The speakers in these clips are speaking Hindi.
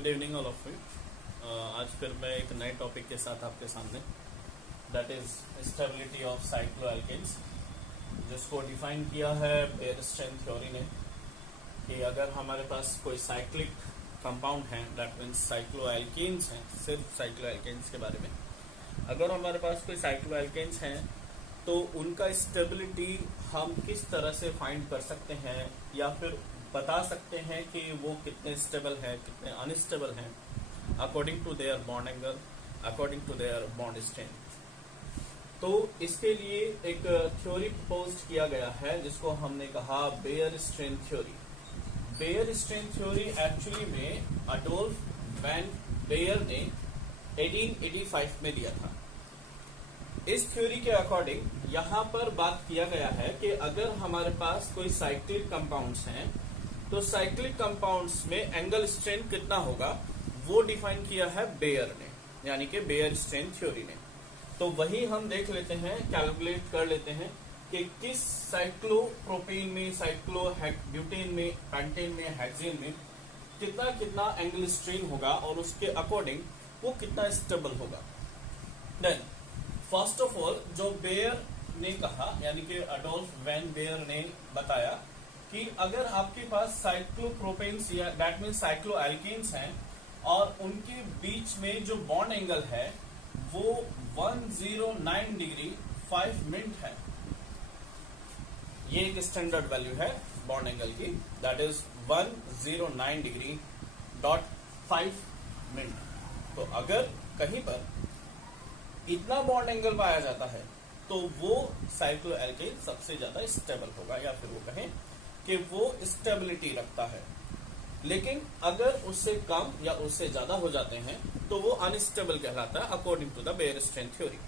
Good evening all of you. आज फिर मैं एक नए टॉपिक के साथ आपके सामने, that is stability of cycloalkenes, जिसको डिफाइन किया है बेयरस्टेइन थ्योरी ने कि अगर हमारे पास कोई साइक्लिक कंपाउंड है, दैट मीन्स साइक्लोएल्केन्स हैं, सिर्फ साइक्लोएल्केन्स के बारे में, अगर हमारे पास कोई साइक्लोएल्केन्स हैं तो उनका स्टेबिलिटी हम किस तरह से फाइंड कर सकते हैं या फिर बता सकते हैं कि वो कितने स्टेबल है, कितने अनस्टेबल हैं, according to their bond angle, according to their bond strength. तो इसके लिए एक थ्योरी प्रपोज किया गया है जिसको हमने कहा बेयरस्टेइन थ्योरी। बेयरस्टेइन थ्योरी एक्चुअली में अडोल्फ वैन बेयर ने 1885 में दिया था। इस थ्योरी के अकॉर्डिंग यहाँ पर बात किया गया है कि अगर हमारे पास कोई साइक्लिक कंपाउंड्स हैं तो साइक्लिक कंपाउंड्स में एंगल स्ट्रेन कितना होगा वो डिफाइन किया है बेयर ने, यानी कि बेयरस्टेइन थ्योरी ने। तो वही हम देख लेते हैं, कैलकुलेट कर लेते हैं कि किस साइक्लोप्रोपेन में, साइक्लोब्यूटेन में, पेंटेन में, हेक्सेन में कितना कितना एंगल स्ट्रेन होगा और उसके अकॉर्डिंग वो कितना स्टेबल होगा। देन फर्स्ट ऑफ ऑल जो बेयर ने कहा, यानी कि अडोल्फ वैन बेयर ने बताया कि अगर आपके पास साइक्लोप्रोपेन्स या दैट मीन साइक्लोएल्केन्स हैं और उनके बीच में जो बॉन्ड एंगल है वो 109 डिग्री 5 मिनट है, ये एक स्टैंडर्ड वैल्यू है बॉन्ड एंगल की, that is 109 degree dot 5 minute. तो अगर कहीं पर इतना बॉन्ड एंगल पाया जाता है तो वो साइक्लोएल्केन सबसे ज्यादा स्टेबल होगा, या फिर वो कहें कि वो स्टेबिलिटी रखता है। लेकिन अगर उससे कम या उससे ज्यादा हो जाते हैं तो वो अनस्टेबल कहलाता है अकॉर्डिंग टू द बेयरस्टेइन थ्योरी।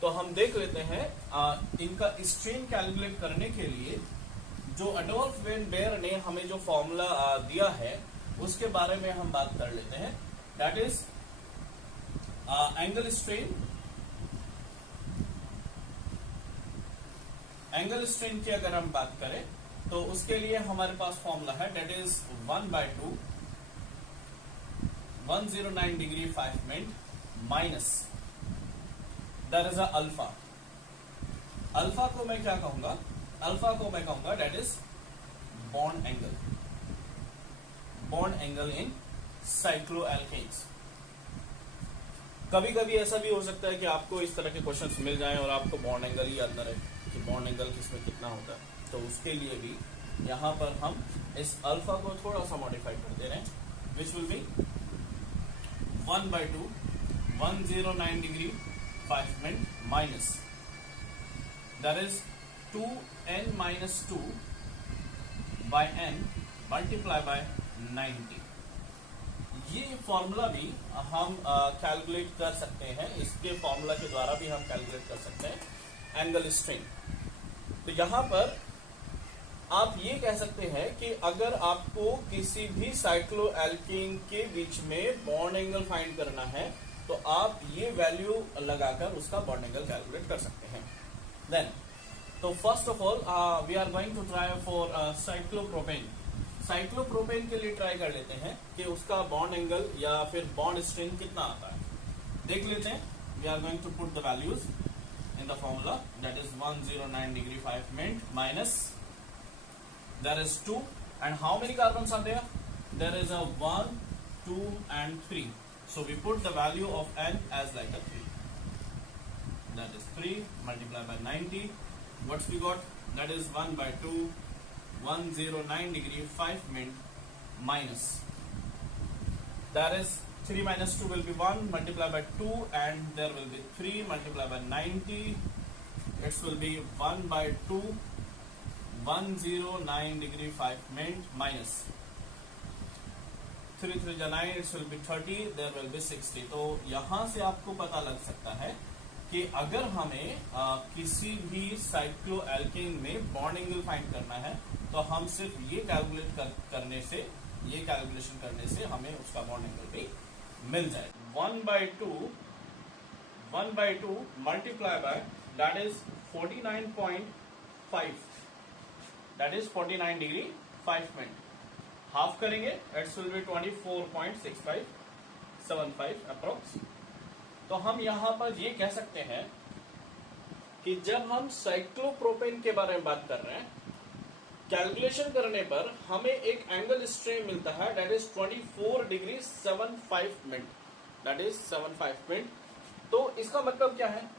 तो हम देख लेते हैं इनका स्ट्रेन कैलकुलेट करने के लिए जो अडोल्फ वैन बेयर ने हमें जो फॉर्मूला दिया है उसके बारे में हम बात कर लेते हैं, that is angle strain. Angle strain की अगर हम बात करें तो उसके लिए हमारे पास फॉर्मूला है, that is 1/2 109 degree 5 minute minus that is alpha. Alpha को मैं क्या कहूंगा, अल्फा को मैं कहूंगा that is bond angle, bond angle in cycloalkanes. कभी कभी ऐसा भी हो सकता है कि आपको इस तरह के क्वेश्चंस मिल जाएं और आपको बॉन्ड एंगल ही याद न रहे कि बॉन्ड एंगल किसमें कितना होता है, तो उसके लिए भी यहां पर हम इस अल्फा को थोड़ा सा मॉडिफाई कर दे रहे हैं, which will be 1/2 109 degree 5 minute minus that is 2n-2 by n multiply by 90। ये फॉर्मूला भी हम कैलकुलेट कर सकते हैं, इसके फॉर्मूला के द्वारा भी हम कैलकुलेट कर सकते हैं एंगल स्ट्रेन। तो यहां पर आप ये कह सकते हैं कि अगर आपको किसी भी साइक्लोएल्केन के बीच में बॉन्ड एंगल फाइंड करना है तो आप ये वैल्यू लगाकर उसका बॉन्ड एंगल कैलकुलेट कर सकते हैं। देन तो first of all we are going to try for cyclopropane. Cyclopropane के लिए ट्राई कर लेते हैं कि उसका बॉन्ड एंगल या फिर बॉन्ड स्ट्रेन कितना आता है, देख लेते हैं। We are going to put the values in the formula, that is 109 degree 5 minute minus there is 2, and how many carbons are there? There is a 1 2 and 3, so we put the value of n as like a 3, that is 3 multiplied by 90. What's we got? That is 1/2 109 degree 5 minute minus that is 3 minus 2 will be 1 multiplied by 2 and there will be 3 multiplied by 90. It will be 1/2 109 degree 5 minute minus 3 3 9, it will be 30, there will be 60। तो यहां से आपको पता लग सकता है कि अगर हमें किसी भी साइक्लोएल्केन में बॉन्ड एंगल फाइंड करना है तो हम सिर्फ ये कैलकुलेशन करने से हमें उसका बॉन्ड एंगल भी मिल जाए। 1/2 multiply by that is 49.5, that is 49 degree 5 minute half करेंगे इट्स विल बी 24.6575 अप्रोक्स। तो हम यहां पर ये कह सकते हैं कि जब हम साइक्लोप्रोपेन के बारे में बात कर रहे हैं, कैलकुलेशन करने पर हमें एक एंगल स्ट्रेन मिलता है that is 24 degree 75 minute, that is 75 minute. तो इसका मतलब क्या है?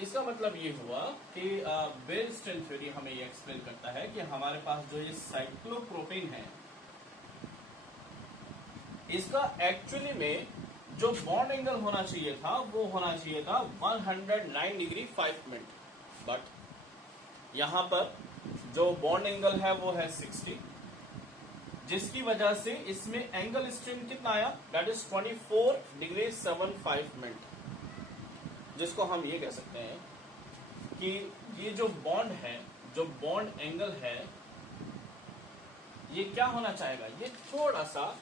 इसका मतलब ये हुआ कि बेयर स्ट्रेन थ्योरी हमें ये एक्सप्लेन करता है कि हमारे पास जो ये साइक्लोप्रोपेन है, इसका एक्चुअली में जो बॉन्ड एंगल होना चाहिए था वो होना चाहिए था 109 डिग्री 5 मिनट, बट यहां पर जो बॉन्ड एंगल है वो है 60, जिसकी वजह से इसमें एंगल स्ट्रेन कितना आया, दैट इज 24 डिग्री 75 मिनट, जिसको हम ये कह सकते हैं कि ये जो बॉन्ड है, जो बॉन्ड एंगल है, ये क्या होना चाहेगा, ये थोड़ा सा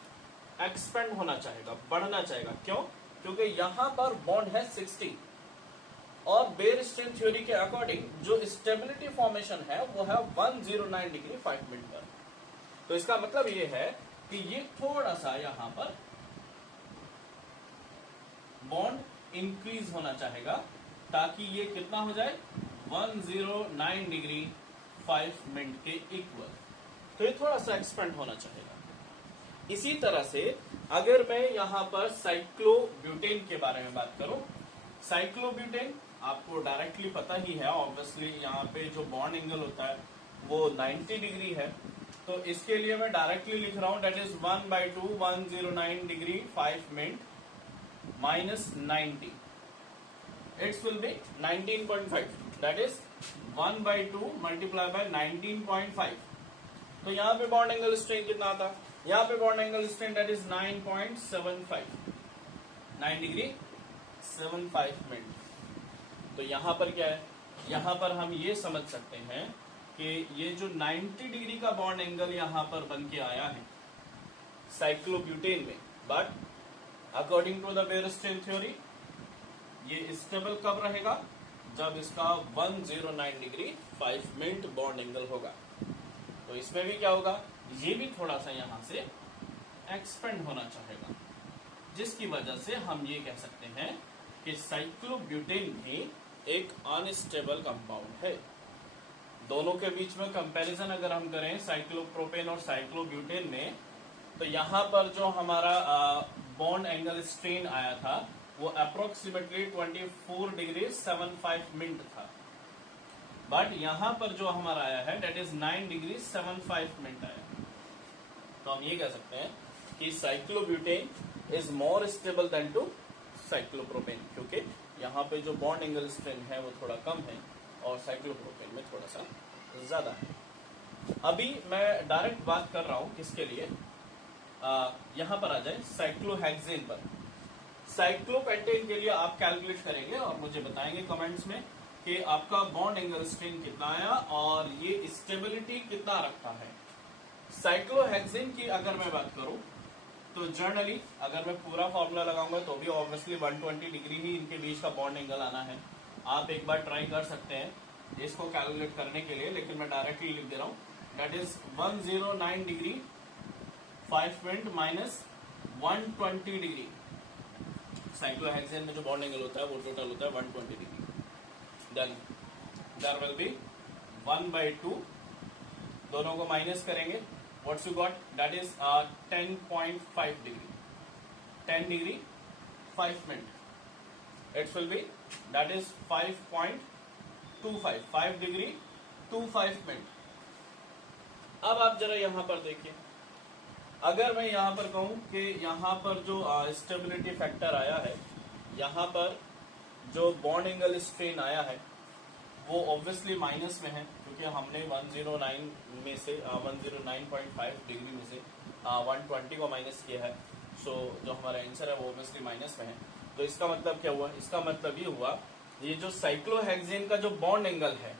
एक्सपेंड होना चाहेगा, बढ़ना चाहेगा। क्यों? क्योंकि यहां पर बॉन्ड है 60 और बेयर स्ट्रेन थ्योरी के अकॉर्डिंग जो स्टेबिलिटी फॉर्मेशन है वो है 109 डिग्री 5 मिनट पर। तो इसका मतलब ये है कि ये थोड़ा सा यहां पर बॉन्ड इंक्रीज होना चाहेगा ताकि ये कितना हो जाए, 109 डिग्री 5 मिनट के इक्वल। तो ये थोड़ा सा एक्सपेंड होना चाहेगा। इसी तरह से अगर मैं यहां पर साइक्लोब्यूटेन के बारे में बात करूं, साइक्लोब्यूटेन आपको डायरेक्टली पता ही है, ऑब्वियसली यहाँ पे जो बॉन्ड एंगल होता है वो 90 डिग्री है। तो इसके लिए मैं डायरेक्टली लिख रहा हूं that is 1/2 109 degree 5 minute minus 90, it will be 19.5, that is 1/2 multiplied by 19.5। तो यहाँ पे बॉन्ड एंगल स्ट्रेन कितना आता है, यहाँ पे bond angle strain that is 9.75, 9 degree 75 minute. तो यहाँ पर क्या है, यहाँ पर हम ये समझ सकते हैं कि ये जो 90 डिग्री का बॉन्ड एंगल यहाँ पर बन के आया है साइक्लोब्यूटेन में, but according to the Baeyer strain theory ये स्टेबल कब रहेगा, जब इसका 109 डिग्री 5 मिनट बॉन्ड एंगल होगा। तो इसमें भी क्या होगा, ये भी थोड़ा सा यहां से एक्सपेंड होना चाहेगा, जिसकी वजह से हम ये कह सकते हैं कि साइक्लोब्यूटेन भी एक अनस्टेबल कंपाउंड है। दोनों के बीच में कंपैरिजन अगर हम करें साइक्लोप्रोपेन और साइक्लोब्यूटेन में, तो यहां पर जो हमारा बॉन्ड एंगल स्ट्रेन आया था वो अप्रोक्सीमेटली 24 डिग्री 75 मिनट था, बट यहां पर जो हमारा आया है दैट इज 9 डिग्री 75 मिनट आया। तो हम ये कह सकते हैं कि cyclobutane is more stable than to cyclopropane, क्योंकि यहाँ पे जो बॉन्ड एंगल स्ट्रेन है वो थोड़ा कम है और साइक्लोप्रोपेन में थोड़ा सा ज्यादा है। अभी मैं डायरेक्ट बात कर रहा हूं किसके लिए, यहां पर आ जाए साइक्लोहेक्सेन पर। साइक्लोपेंटेन के लिए आप कैलकुलेट करेंगे और मुझे बताएंगे कमेंट्स में कि आपका बॉन्ड एंगल स्ट्रेन कितना आया और ये स्टेबिलिटी कितना रखता है। साइक्लोहेक्सेन की अगर मैं बात करूं तो जनरली अगर मैं पूरा फॉर्मूला लगाऊंगा तो भी ऑब्वियसली 120 डिग्री ही इनके बीच का बॉन्ड एंगल आना है। आप एक बार ट्राई कर सकते हैं इसको कैलकुलेट करने के लिए, लेकिन मैं डायरेक्टली लिख दे रहा हूं that is 109 degree 5 minute minus 120 degree. Cyclohexane में जो बॉन्ड एंगल होता है वो टोटल होता है 120 degree. Then there will be 1/2, दोनों को माइनस करेंगे, what's you got that is 10.5 degree, 10 degree 5 minute, it will be that is 5.25, 5 degree 25 minute. अब आप जरा यहां पर देखिए, अगर मैं यहां पर कहूं कि यहां पर जो स्टेबिलिटी फैक्टर आया है, यहां पर जो बॉन्ड एंगल स्ट्रेन आया है वो ऑब्वियसली माइनस में है, क्योंकि हमने 109 में से 109.5 डिग्री में से 120 को माइनस किया है। सो जो हमारा आंसर है वो ऑब्वियसली माइनस में है। तो इसका मतलब क्या हुआ, इसका मतलब ये हुआ ये जो साइक्लोहेक्सेन का जो बॉन्ड एंगल है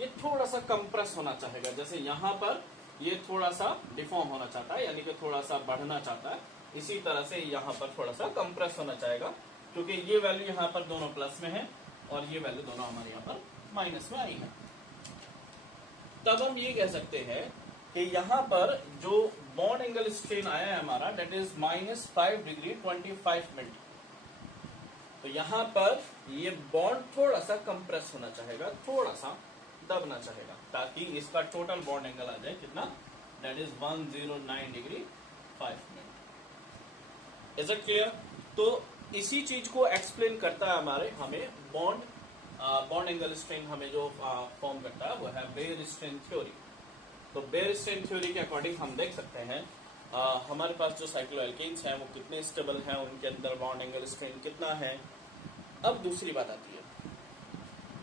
ये थोड़ा सा कंप्रेस होना चाहेगा। जैसे यहाँ पर ये थोड़ा सा डिफॉर्म होना चाहता है, यानी कि थोड़ा सा बढ़ना चाहता है, इसी तरह से यहाँ पर थोड़ा सा कंप्रेस होना चाहेगा, क्योंकि ये वैल्यू यहाँ पर दोनों प्लस में है और ये वैल्यू दोनों हमारे यहाँ पर माइनस में आई है। तब हम ये कह सकते हैं कि यहाँ पर जो बॉन्ड एंगल स्ट्रेन आया है हमारा दैट इज -5 डिग्री 25 मिनट। तो यहाँ पर ये बॉन्ड थोड़ा सा कंप्रेस होना चाहेगा, थोड़ा सा दबना चाहेगा, ताकि इसका टोटल बॉन्ड एंगल आ जाए कितना, that is 109 degree 5 minute. Is it clear? तो इसी चीज को एक्सप्लेन करता है हमें बॉन्ड एंगल स्ट्रेन हमें जो फॉर्म करता है वो है बेयर स्ट्रेन थ्योरी। तो बेयर स्ट्रेन थ्योरी के अकॉर्डिंग हम देख सकते हैं हमारे पास जो साइक्लोएल्केन्स हैं वो कितने स्टेबल हैं, उनके अंदर बॉन्ड एंगल स्ट्रेन कितना है। अब दूसरी बात आती है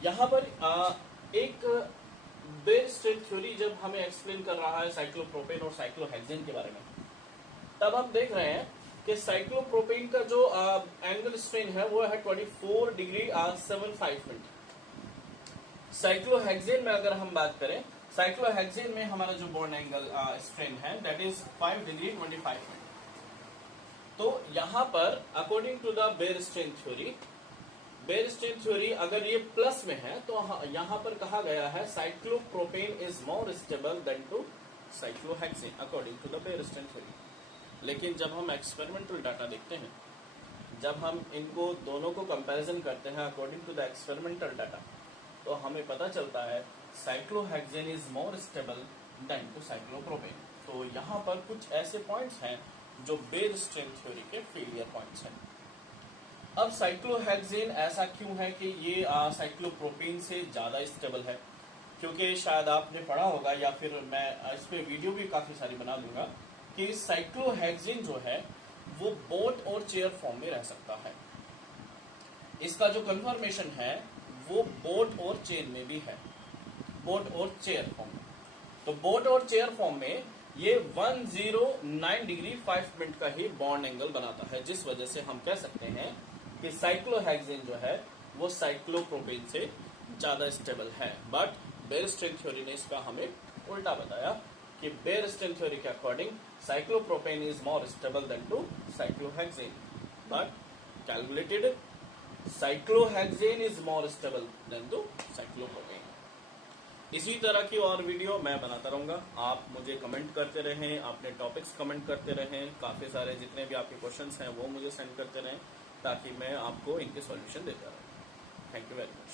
यहाँ पर एक बेयर स्ट्रेन थ्योरी जब हमें एक्सप्लेन कर रहा है साइक्लोप्रोपेन और साइक्लोहेक्सेन के बारे में, तब हम देख रहे हैं कि साइक्लोप्रोपेन का जो एंगल स्ट्रेन है वो है 24 डिग्री 75 मिनट। साइक्लोहेक्सेन में अगर हम बात करें, साइक्लोहेक्सेन में हमारा जो बॉन्ड एंगल स्ट्रेन है दैट इज 5 डिग्री 25 मिनट। तो यहां पर according to the Baeyer strain theory अगर ये प्लस में है तो यहां पर कहा गया है cyclopropane is more stable than to cyclohexane according to the Baeyer strain theory. लेकिन जब हम एक्सपेरिमेंटल डाटा देखते हैं, जब हम इनको दोनों को कंपैरिजन करते हैं according to the experimental data, तो हमें पता चलता है cyclohexane is more stable than to cyclopropane. तो यहाँ पर कुछ ऐसे पॉइंट्स हैं जो बेयर स्ट्रेन थ्योरी के फेलियर पॉइंट्स हैं। अब साइक्लोहेक्सेन ऐसा क्यों है कि ये साइक्लोप्रोपेन से ज्यादा स्टेबल है? क्योंकि शायद आपने पढ़ा होगा या फिर मैं इस पे वीडियो भी काफी सारी बना दूंगा कि साइक्लोहेक्सेन जो है वो बोट और चेयर फॉर्म में रह सकता है। इसका जो कन्फर्मेशन है वो बोट और चेन में भी है, बोट और चेयर फॉर्म में। तो बोट और चेयर फॉर्म में ये 109 डिग्री 5 मिनट का ही बॉन्ड एंगल बनाता है, जिस वजह से हम कह सकते हैं कि साइक्लोहेक्सेन जो है वो साइक्लोप्रोपेन से ज्यादा स्टेबल है। बट बेयर स्ट्रेन थ्योरी ने इसका हमें उल्टा बताया कि बेयर स्ट्रेन थ्योरी के according cyclopropane is more stable than to cyclohexane, but calculated cyclohexane is more stable than to cyclopropane. इसी तरह की और वीडियो मैं बनाता रहूंगा। आप मुझे कमेंट करते रहें, अपने टॉपिक्स कमेंट करते रहें, काफी सारे जितने भी आपके क्वेश्चंस हैं वो मुझे सेंड करते रहें ताकि मैं आपको इनके सॉल्यूशन देता रहूं। Thank you very much.